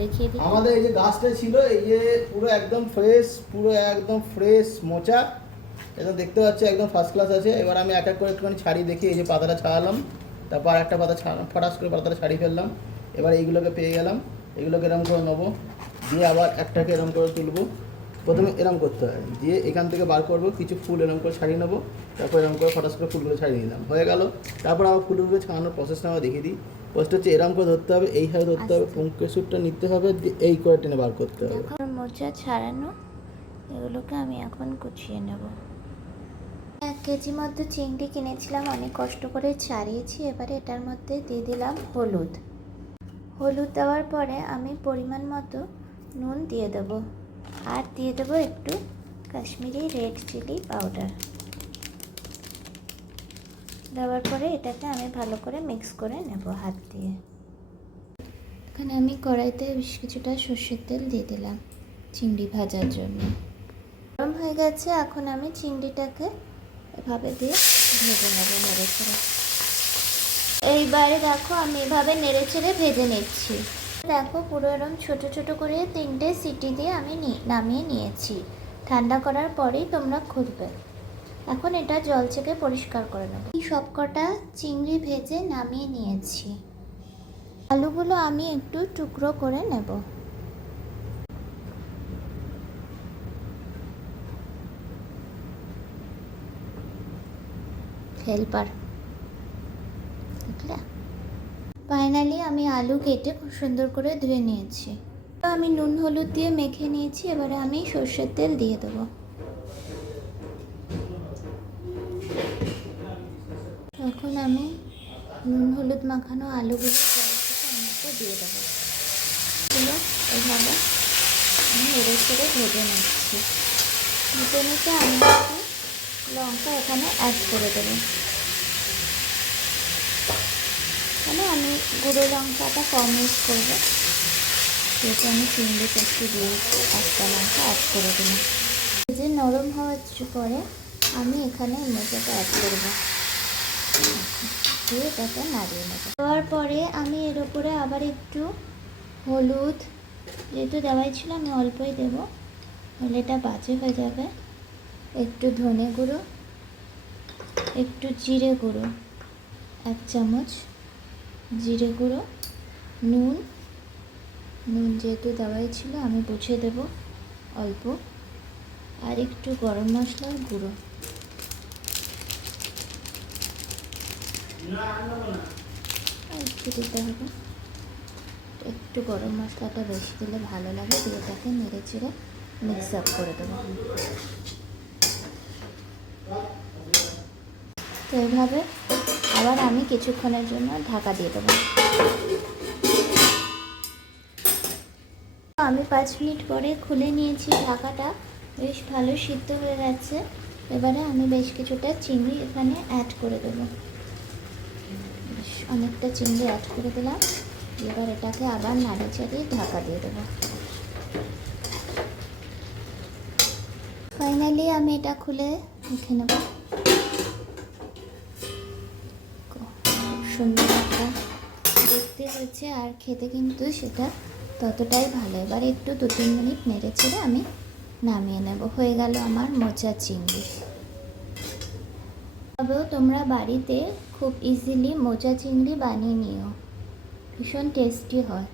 দেখিয়ে দিই। আমাদের এই যে গাছটা ছিল, এই যে পুরো একদম ফ্রেশ মোচা, এটা দেখতে পাচ্ছি একদম ফার্স্ট ক্লাস আছে। এবার আমি এক এক করে একটুখানি ছাড়ি দেখি। এই যে পাতাটা ছাড়ালাম, তারপর একটা পাতা ছাড়ালাম, ফটাস করে পাতাটা ছাড়িয়ে ফেললাম। এবার এইগুলোকে পেয়ে গেলাম, এগুলোকে এরম করে নেবো, দিয়ে আবার একটাকে এরম করে তুলবো। প্রথমে এরম করতে হয়, দিয়ে এখান থেকে বার করবো, কিছু ফুল এরম করে ছাড়িয়ে নেবো, তারপর এরম করে ফটাস করে ফুলগুলো ছাড়িয়ে নিলাম, হয়ে গেল। তারপর আবার ফুলগুলো ছাড়ানোর প্রসেসটা আমরা দেখিয়ে দিই। ফার্স্ট হচ্ছে এরম করে ধরতে হবে, এইভাবে ধরতে হবে, পুঙ্কেশ্বরটা নিতে হবে, এই করে টেনে বার করতে হবে। দেখো মোচা ছাড়ানো, এগুলোকে আমি এখন কুচিয়ে নেব। 1 কেজি মতো চিংড়ি কিনেছিলাম, অনেক কষ্ট করে ছাড়িয়েছি। এবারে এটার মধ্যে দিয়ে দিলাম হলুদ। হলুদ দেওয়ার পরে আমি পরিমাণ মতো নুন দিয়ে দেব, আর দিয়ে দেবো একটু কাশ্মীরি রেড চিলি পাউডার। দেওয়ার পরে এটাকে আমি ভালো করে মিক্স করে নেব হাত দিয়ে। এখানে আমি কড়াইতে বেশ কিছুটা সর্ষের তেল দিয়ে দিলাম চিংড়ি ভাজার জন্য। গরম হয়ে গেছে, এখন আমি চিংড়িটাকে এভাবে দিয়ে ভেজে নেব নেড়ে চেড়ে। এইবারে দেখো আমি এভাবে নেড়ে চেড়ে ভেজে নিচ্ছি। দেখো পুরো এরকম ছোটো ছোটো করে 3টে সিটি দিয়ে আমি নামিয়ে নিয়েছি। ঠান্ডা করার পরেই তোমরা খুলবে। এখন এটা জল ছেঁকে পরিষ্কার করে নেব। সব কটা চিংড়ি ভেজে নামিয়ে নিয়েছি। আলুগুলো আমি একটু টুকরো করে নেব। হেল্পার দেখলে। ফাইনালি আমি আলু কেটে খুব সুন্দর করে ধুয়ে নিয়েছি। আমি নুন হলুদ দিয়ে মেখে নিয়েছি। এবারে আমি সর্ষের তেল দিয়ে দেবো। এখন আমি নুন হলুদ মাখানো আলুগুলো জল থেকে অনেকটা দিয়ে দেবো। এগুলো এভাবে আমি নেড়ে চেড়ে ভেজে নিচ্ছি। নিতে নিতে আমি লঙ্কা এখানে অ্যাড করে দেবো। কেন আমি গুঁড়ো লঙ্কাটা কম ইউজ করবো, যেহেতু আমি চিংড়ি পেস্ট দিয়েছি, একটা লঙ্কা অ্যাড করে দিলাম। ভেজে নরম হওয়ার পরে আমি এখানে মোচাটা অ্যাড করবো, দিয়ে এটাকে নাড়িয়ে নেব। দেওয়ার পরে আমি এর উপরে আবার একটু হলুদ, যেহেতু দেওয়াই ছিল আমি অল্পই দেবো, তাহলে এটা বাজে হয়ে যাবে। একটু ধনে গুঁড়ো, একটু জিরে গুঁড়ো 1 চামচ, জিরে গুঁড়ো, নুন যেহেতু দেওয়াই ছিল আমি বুঝে দেব অল্প, আর একটু গরম মশলার গুঁড়ো। একটু দিতে হবে, একটু গরম মশলাটা বেশি দিলে ভালো লাগে। দিয়ে এটাকে নেড়ে চেড়ে মিক্স আপ করে দেবো। তো এইভাবে আবার আমি কিছুক্ষণের জন্য ঢাকা দিয়ে দেবো। আমি 5 মিনিট পরে খুলে নিয়েছি, ঢাকাটা বেশ ভালো সিদ্ধ হয়ে গেছে। এবারে আমি বেশ কিছুটা চিংড়ি এখানে অ্যাড করে দেবো। অনেকটা চিংড়ি অ্যাড করে দিলাম। এবার এটাকে আবার নাড়ে চাড়িয়ে ঢাকা দিয়ে দেবো। ফাইনালি আমি এটা খুলে দেখে নেব। খুব সুন্দর একটা দেখতে হয়েছে, আর খেতে কিন্তু সেটা ততটাই ভালো। এবার একটু 2-3 মিনিট নেড়ে চেড়ে আমি নামিয়ে নেব। হয়ে গেল আমার মোচা চিংড়ি। তবেও তোমরা বাড়িতে খুব ইজিলি মোচা চিংড়ি বানিয়ে নিও, ভীষণ টেস্টি হয়।